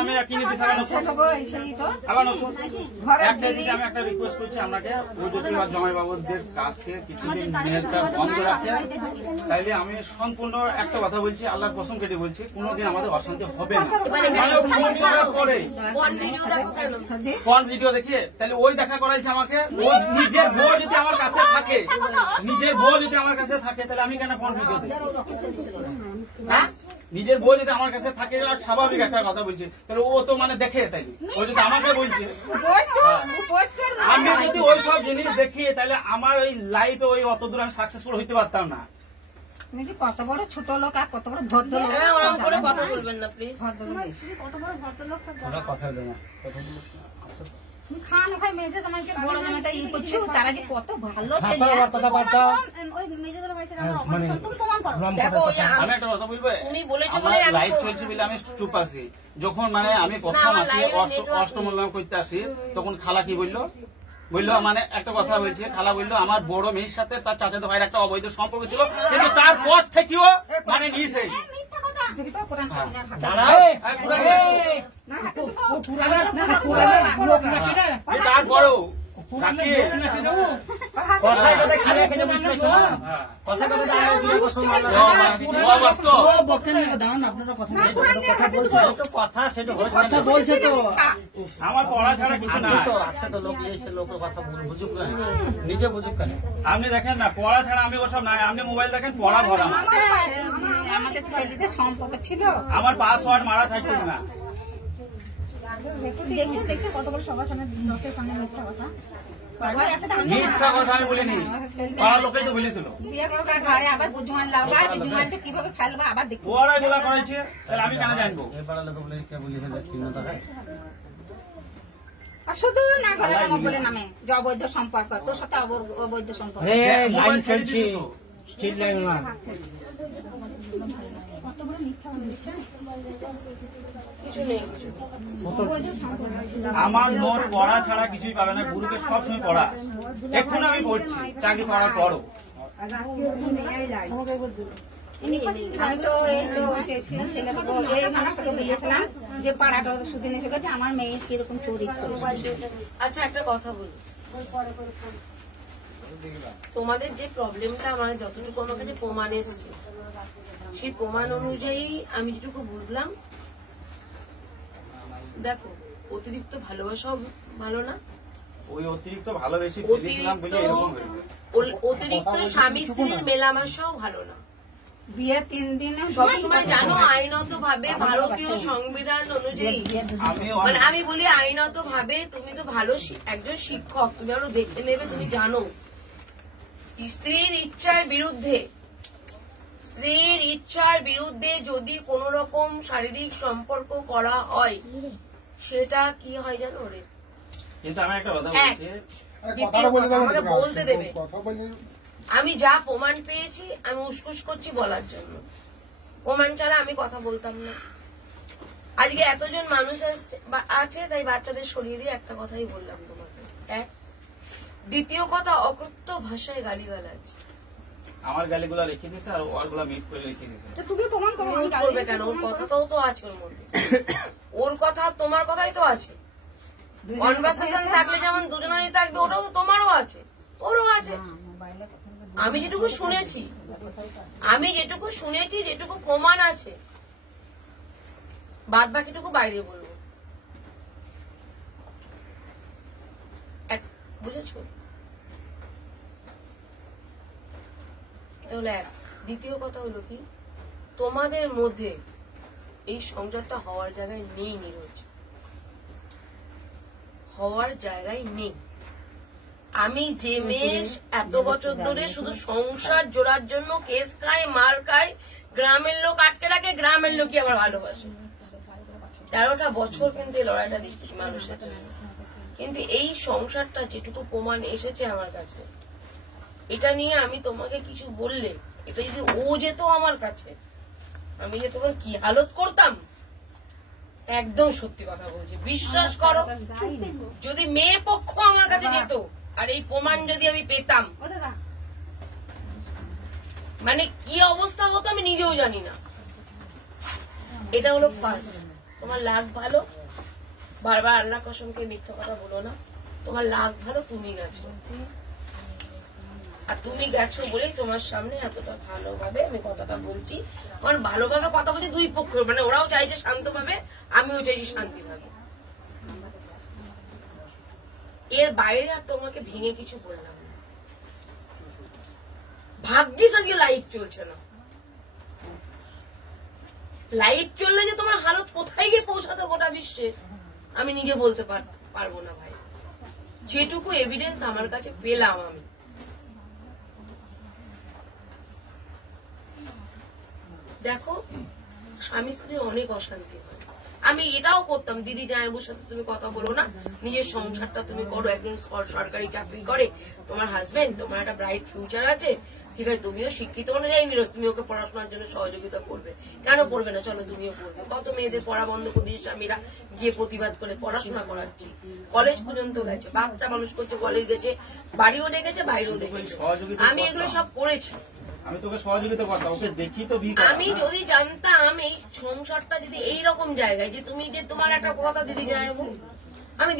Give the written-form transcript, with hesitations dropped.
আছে আমি কিনে দিচ্ছি আবার একটা দিকে আমি একটা রিকোয়েস্ট করছি আপনাকে ওই যদি জমাই বাবুদের কাছ থেকে কিছুদিন মেয়েটা বন্ধ রাখে তাইলে আমি সম্পূর্ণ একটা কথা বলছি আল্লাহর কসম কেটে বলছি কোনোদিন আমাদের অশান্তি হবে না। পরে কোন ভিডিও দেখিয়ে তাহলে ওই দেখা করাইছে আমাকে নিজের বউ যদি আমার কাছে থাকে নিজের বউ যদি আমার কাছে থাকে তাহলে আমি কেন কোন ভিডিও দেখি? নিজের বউ যদি আমার কাছে থাকে স্বাভাবিক একটা কথা বলছি তাহলে ও তো মানে দেখে তাই ও যদি আমাকে বলছে আমি যদি ওই সব জিনিস দেখি তাহলে আমার ওই লাইফে ওই অত দূর আমি সাকসেসফুল হইতে পারতাম না। কত বড় ছোট লোক আর কত বড় ভদ্রলোক কথা বলবেন না প্লিজ। কত বড় ভদ্রলোক কথা বলে না খান ভাই মেজে তোমাকে বড় জামাইটা ই করছো তারা যে কত ভালো ছেলে ওই মেজে ধরে ভাইছে আমার অবস্থা তুমি প্রমাণ করো। দেখো আমি একটা কথা বলবো তুমি বলেছো বলে আমি লাইভ চলছে বলে আমি চুপ আছি। যখন মানে আমি প্রথম আসি অষ্টমূল্যায়ন করতে আসি তখন খালা কি বললো মানে একটা কথা বলছে খালা বললো আমার বড় মেয়ের সাথে তার চাচাতো ভাইয়ের একটা অবৈধ সম্পর্ক ছিল কিন্তু তারপর থেকেও মানে নিয়েছে তারপরও আমার পড়া ছাড়া কিছু না লোক লোকের কথা বুঝুক না নিজে বুঝুক কেন আপনি দেখেন না পড়া ছাড়া আমি ওসব নাই আপনি মোবাইল দেখেন পড়া ভরা আমাদের ছেলেদের সম্পর্ক ছিল আমার পাসওয়ার্ড মারা থাকতো না দেখছে কত বড় সবার সামনে দশের সামনে মিথ্যা কথা মিথ্যা কথা আমি বলিনি পাড়ার লোকেই তো বলেছিল ঘরে আবার জোয়ান লাগা জোয়ানটা কিভাবে ফেলবো আবার দেখবো ওরাই বলা করেছে তাহলে আমি কেন জানবো শুধু না ঘরে বলে নামে যে অবৈধ সম্পর্ক তোর সাথে অবৈধ সম্পর্ক কত বড় মিথ্যা কিছু নেই আমার নোট পড়া ছাড়া কিছুই পাবে না গুরুকে সবসময় পড়া এখন আমি পড়ছি চাকরি করার পরও আমি তো এই মানুষটাকে বলেছিলাম যে পাড়াটা সুদিন এসে গেছে আমার মেয়ের কিরকম চরিত্র। আচ্ছা একটা কথা বলি তোমাদের যে প্রবলেমটা আমার যতটুকু আমার কাছে প্রমাণ এসছে সেই প্রমাণ অনুযায়ী আমি যেটুকু বুঝলাম দেখো অতিরিক্ত ভালোবাসাও ভালো না ওই অতিরিক্ত ভালোবেসে অতিরিক্ত স্বামী স্ত্রীর মেলামেশাও ভালো না। বিয়ে 3 দিনে সবসময় জানো আইনত ভাবে ভারতীয় সংবিধান অনুযায়ী মানে আমি বলি আইনত ভাবে তুমি তো ভালো একজন শিক্ষক তুমি আরো দেখতে নেবে তুমি জানো স্ত্রীর ইচ্ছার বিরুদ্ধে যদি কোন রকম শারীরিক সম্পর্ক করা হয় সেটা কি হয় জানো রে কিন্তু আমি একটা কথা বলছি আমাকে বলতে দেবে আমি যা প্রমাণ পেয়েছি আমি উসকুস করছি বলার জন্য প্রমাণ ছাড়া আমি কথা বলতাম না। আজকে এতজন মানুষ আছে তাই বাচ্চাদের সরিয়ে দিয়ে একটা কথাই বললাম তোমাকে। দ্বিতীয় কথা অকথ্য ভাষায় গালিগালাজ আমার গালিগুলো লিখে দিয়েছে আর ওরগুলো মিট করে লিখে দিয়েছে তুমি প্রমাণ করবে কেন ওর কথাটাও তো আছে ওর মধ্যে ওর কথা তোমার কথাই তো আছে কনভারসেশন থাকলে যেমন দুজনেরই থাকবে ওটাও তো তোমারও আছে ওরও আছে। আমি যেটুকু শুনেছি যেটুকু প্রমাণ আছে বাদ বাকিটুকু বাইরে বলবো বুঝেছো? তাহলে দ্বিতীয় কথা হলো কি তোমাদের মধ্যে এই সংসারটা হওয়ার জায়গায় নেই নীরজ হওয়ার জায়গায় নেই। আমি যে মেয়ে এত বছর ধরে শুধু সংসার জোড়ার জন্য কেস খায় মার খায় গ্রামের লোক আটকে রাখে গ্রামের লোকই আমার ভালোবাসে 13টা বছর কিন্তু এই লড়াইটা দিচ্ছি মানুষের কিন্তু এই সংসারটা যেটুকু প্রমাণ এসেছে আমার কাছে এটা নিয়ে আমি তোমাকে কিছু বললে এটা যদি ও যেত আমার কাছে আমি যে তোমার কি হালত করতাম একদম সত্যি কথা বলছি বিশ্বাস করো যদি মেয়ে পক্ষ আমার কাছে যেত আর এই প্রমাণ যদি আমি পেতাম মানে কি অবস্থা হতো আমি নিজেও জানি না। এটা হলো ফার্স্ট তোমার লাগ ভালো, বারবার আল্লাহ কসমকে মিথ্যা কথা বলো না, তোমার লাগ ভালো, তুমি গেছো, আর তুমি গেছো বলেই তোমার সামনে এতটা ভালোভাবে আমি কথাটা বলছি। কারণ ভালোভাবে কথা বলছি দুই পক্ষ, মানে ওরাও চাইছে শান্তভাবে, আমিও চাইছি শান্তিভাবে। এর বাইরে আর তোমাকে ভেঙে কিছু বললাম না। ভাগ্যিস আজকে লাইভ চলছে না, লাইভ চললে যে তোমার হালত কোথায় গিয়ে পৌঁছাতো গোটা বিশ্বে আমি নিজে বলতে পারবো না ভাই। যেটুকু এভিডেন্স আমার কাছে পেলাম আমি, দেখো স্বামী স্ত্রীর অনেক অশান্তি হয়। আমি এটাও করতাম, দিদি জামাইবুর সাথে তুমি কথা বলো না, নিজের সংসারটা তুমি করো, একজন সরকারি চাকরি করে তোমার হাজবেন্ড, তোমার একটা ব্রাইট ফিউচার আছে, ঠিক আছে, তুমিও শিক্ষিত মানে যাই নিরোজ, তুমি ওকে পড়াশোনার জন্য সহযোগিতা করবে, কেন করবে না, চলো তুমিও করবে। কত মেয়েদের পড়া বন্ধ করে দিয়ে স্বামীরা গিয়ে প্রতিবাদ করে পড়াশোনা করাচ্ছি, কলেজ পর্যন্ত গেছে, বাচ্চা মানুষ করছে, কলেজ গেছে, বাড়িও দেখেছে, বাইরেও দেখেছে, আমি এগুলো সব করেছি। আমি তোকে সহযোগিতা করতাম, ওকে দেখি তো আমি যদি জানতাম এই সংসারটা যদি এইরকম জায়গায় যে তুমি যে তোমার একটা কথা দিদি জামাইবু, আমি